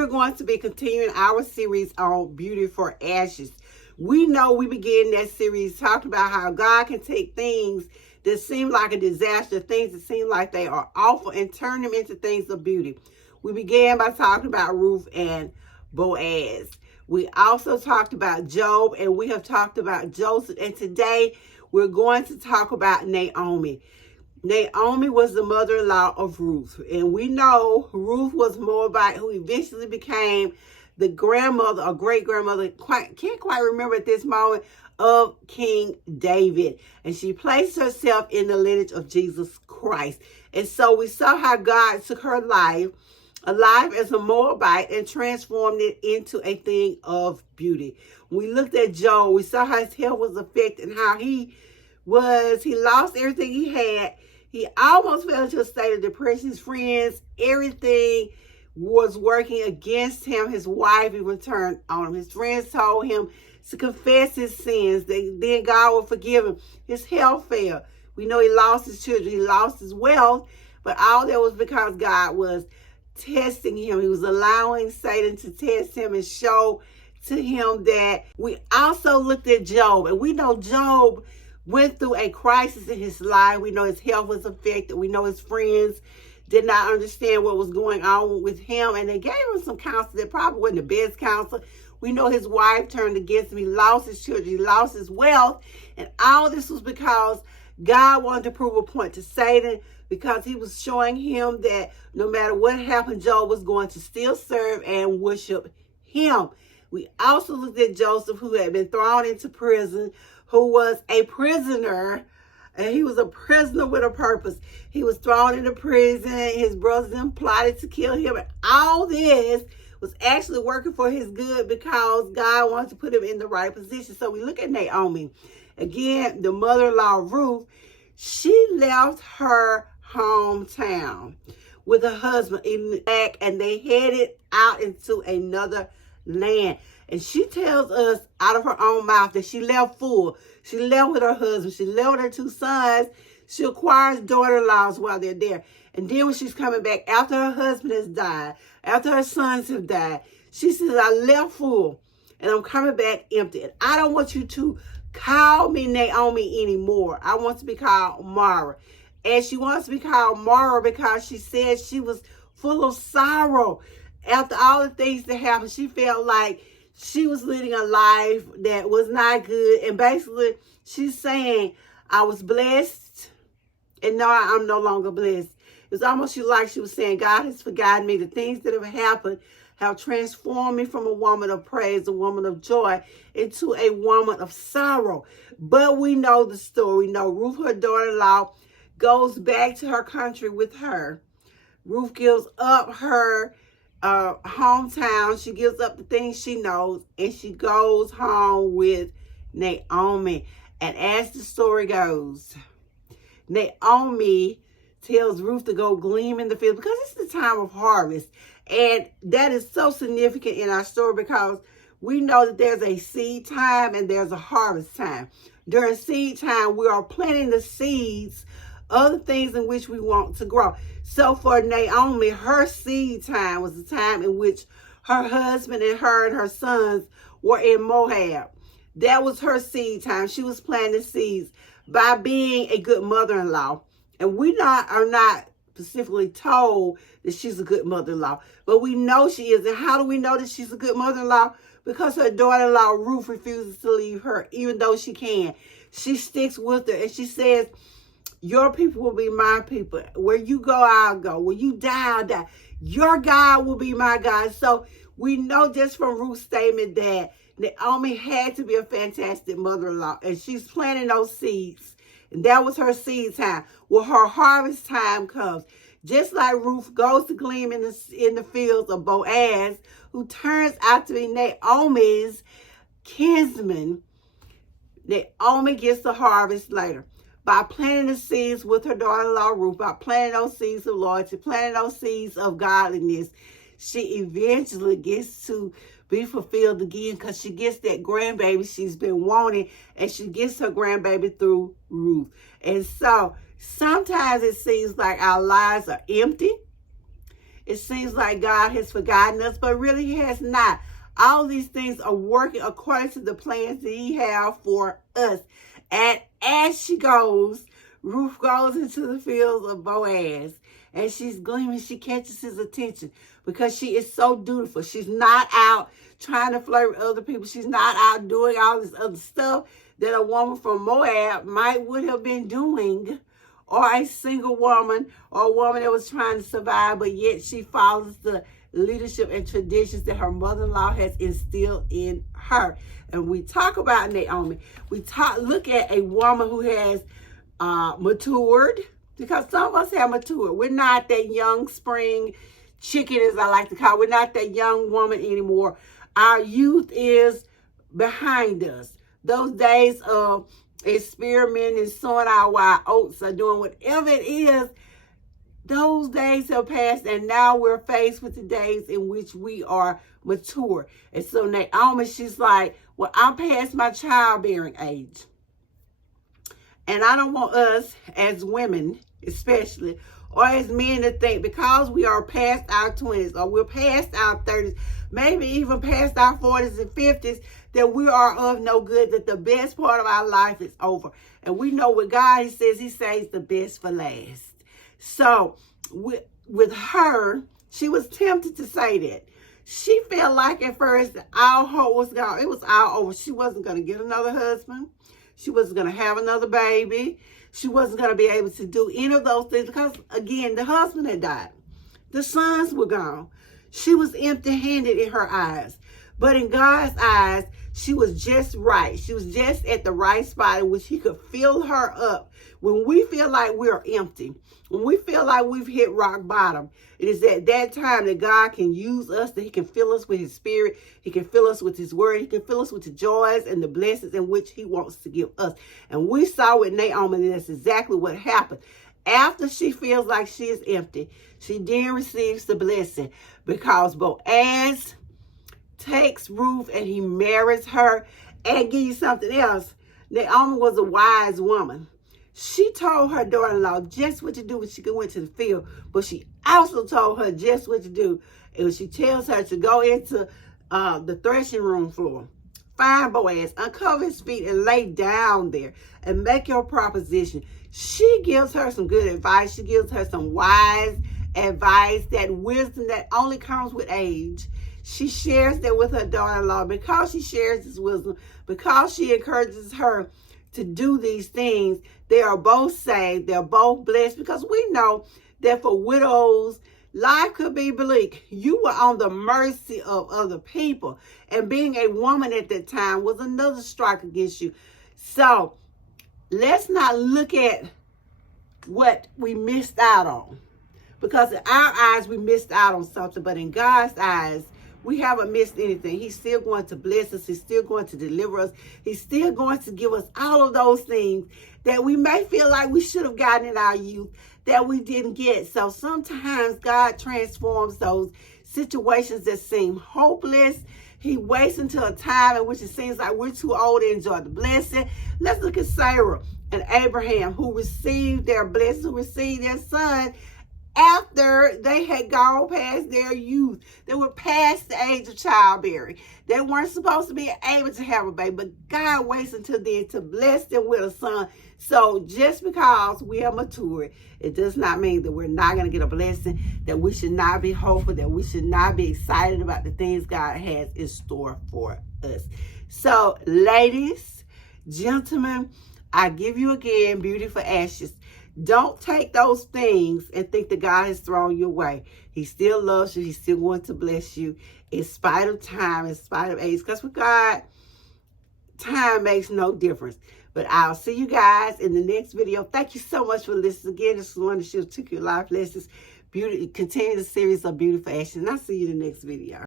we're going to be continuing our series on beauty for ashes. We know we began that series talking about how God can take things that seem like a disaster, things that seem like they are awful, and turn them into things of beauty. We began by talking about Ruth and Boaz. We also talked about Job, and we have talked about Joseph. And today we're going to talk about Naomi. Naomi was the mother-in-law of Ruth. And we know Ruth was Moabite, who eventually became the grandmother or great-grandmother, can't quite remember at this moment, of King David. And she placed herself in the lineage of Jesus Christ. And so we saw how God took her life, alive as a Moabite, and transformed it into a thing of beauty. When we looked at Job, we saw how his health was affected and how he lost everything he had. He almost fell into a state of depression. His friends, everything was working against him. His wife even turned on him. His friends told him to confess his sins. Then God will forgive him. His health failed. We know he lost his children. He lost his wealth. But all that was because God was testing him. He was allowing Satan to test him and show to him that. We also looked at Job. And we know Job went through a crisis in his life. We know his health was affected. We know his friends did not understand what was going on with him, and they gave him some counsel that probably wasn't the best counsel. We know his wife turned against him. He lost his children. He lost his wealth, and all this was because God wanted to prove a point to Satan, because he was showing him that no matter what happened, Job was going to still serve and worship him. We also looked at Joseph, who had been thrown into prison, who was a prisoner, and he was a prisoner with a purpose. He was thrown into prison. His brothers then plotted to kill him. And all this was actually working for his good because God wanted to put him in the right position. So we look at Naomi. Again, the mother-in-law of Ruth, she left her hometown with her husband back, and they headed out into another land. And she tells us out of her own mouth that she left full. She left with her husband. She left with her two sons. She acquires daughter-in-laws while they're there. And then when she's coming back, after her husband has died, after her sons have died, she says, I left full and I'm coming back empty. And I don't want you to call me Naomi anymore. I want to be called Mara. And she wants to be called Mara because she said she was full of sorrow. After all the things that happened, she felt like she was leading a life that was not good. And basically, she's saying, I was blessed, and now I'm no longer blessed. It's almost like she was saying, God has forgotten me. The things that have happened have transformed me from a woman of praise, a woman of joy, into a woman of sorrow. But we know the story. We know Ruth, her daughter-in-law, goes back to her country with her. Ruth gives up her hometown. She gives up the things she knows, and she goes home with Naomi. And as the story goes, Naomi tells Ruth to go glean in the field because it's the time of harvest. And that is so significant in our story because we know that there's a seed time and there's a harvest time. During seed time, we are planting the seeds of the things in which we want to grow. So for Naomi, her seed time was the time in which her husband and her sons were in Moab. That was her seed time. She was planting seeds by being a good mother-in-law. And we are not specifically told that she's a good mother-in-law, but we know she is. And how do we know that she's a good mother-in-law? Because her daughter-in-law, Ruth, refuses to leave her, even though she can. She sticks with her, and she says, your people will be my people. Where you go, I'll go. Where you die, I'll die. Your God will be my God. So we know just from Ruth's statement that Naomi had to be a fantastic mother-in-law. And she's planting those seeds. And that was her seed time. Well, her harvest time comes. Just like Ruth goes to glean in the fields of Boaz, who turns out to be Naomi's kinsman, Naomi gets the harvest later. By planting the seeds with her daughter-in-law Ruth, by planting those seeds of loyalty, planting those seeds of godliness, she eventually gets to be fulfilled again because she gets that grandbaby she's been wanting, and she gets her grandbaby through Ruth. And so sometimes it seems like our lives are empty. it seems like God has forgotten us, but really he has not. All these things are working according to the plans that he has for us. And as she goes, Ruth goes into the fields of Boaz, and she's gleaming. She catches his attention because she is so dutiful. She's not out trying to flirt with other people. She's not out doing all this other stuff that a woman from Moab would have been doing, or a single woman, or a woman that was trying to survive, but yet she follows the leadership and traditions that her mother-in-law has instilled in her. And we talk about Naomi. We look at a woman who has matured, because some of us have matured. We're not that young spring chicken, as I like to call it. We're not that young woman anymore. Our youth is behind us. Those days of experimenting, sowing our wild oats, or doing whatever it is, those days have passed, and now we're faced with the days in which we are mature. And so Naomi, she's like, well, I'm past my childbearing age. And I don't want us as women, especially, or as men, to think because we are past our 20s, or we're past our 30s, maybe even past our 40s and 50s, that we are of no good, that the best part of our life is over. And we know with God, he says he saves the best for last. So with her, she was tempted to say that. She felt like at first our hope was gone. It was all over. She wasn't going to get another husband. She wasn't going to have another baby. She wasn't going to be able to do any of those things because, again, the husband had died. The sons were gone. She was empty-handed in her eyes. But in God's eyes, she was just right. She was just at the right spot in which he could fill her up. When we feel like we're empty, when we feel like we've hit rock bottom, it is at that time that God can use us, that he can fill us with his spirit. He can fill us with his word. He can fill us with the joys and the blessings in which he wants to give us. And we saw with Naomi, that's exactly what happened. After she feels like she is empty, she then receives the blessing, because Boaz takes Ruth and he marries her. And give you something else, Naomi was a wise woman. She told her daughter-in-law just what to do when she went to the field, but she also told her just what to do. And she tells her to go into the threshing room floor, find Boaz, uncover his feet, and lay down there and make your proposition. She gives her some good advice. She gives her some wise advice, that wisdom that only comes with age. She shares that with her daughter-in-law. Because she shares this wisdom, because she encourages her to do these things, they are both saved. They're both blessed, because we know that for widows, life could be bleak. You were on the mercy of other people, and being a woman at that time was another strike against you. So let's not look at what we missed out on, because in our eyes we missed out on something, but in God's eyes we haven't missed anything. He's still going to bless us. He's still going to deliver us. He's still going to give us all of those things that we may feel like we should have gotten in our youth that we didn't get. So sometimes God transforms those situations that seem hopeless. He waits until a time in which it seems like we're too old to enjoy the blessing. Let's look at Sarah and Abraham, who received their blessing, who received their son after they had gone past their youth. They were past the age of childbearing. They weren't supposed to be able to have a baby, but God waits until then to bless them with a son. So just because we are matured, it does not mean that we're not going to get a blessing, that we should not be hopeful, that we should not be excited about the things God has in store for us. So ladies, gentlemen, I give you again beauty for ashes. Don't take those things and think that God has thrown you away. He still loves you. He's still going to bless you in spite of time, in spite of age. Because with God, time makes no difference. But I'll see you guys in the next video. Thank you so much for listening. Again, this is one of the Took Your Life Lessons. Continue the series of Beauty for Ashes. And I'll see you in the next video.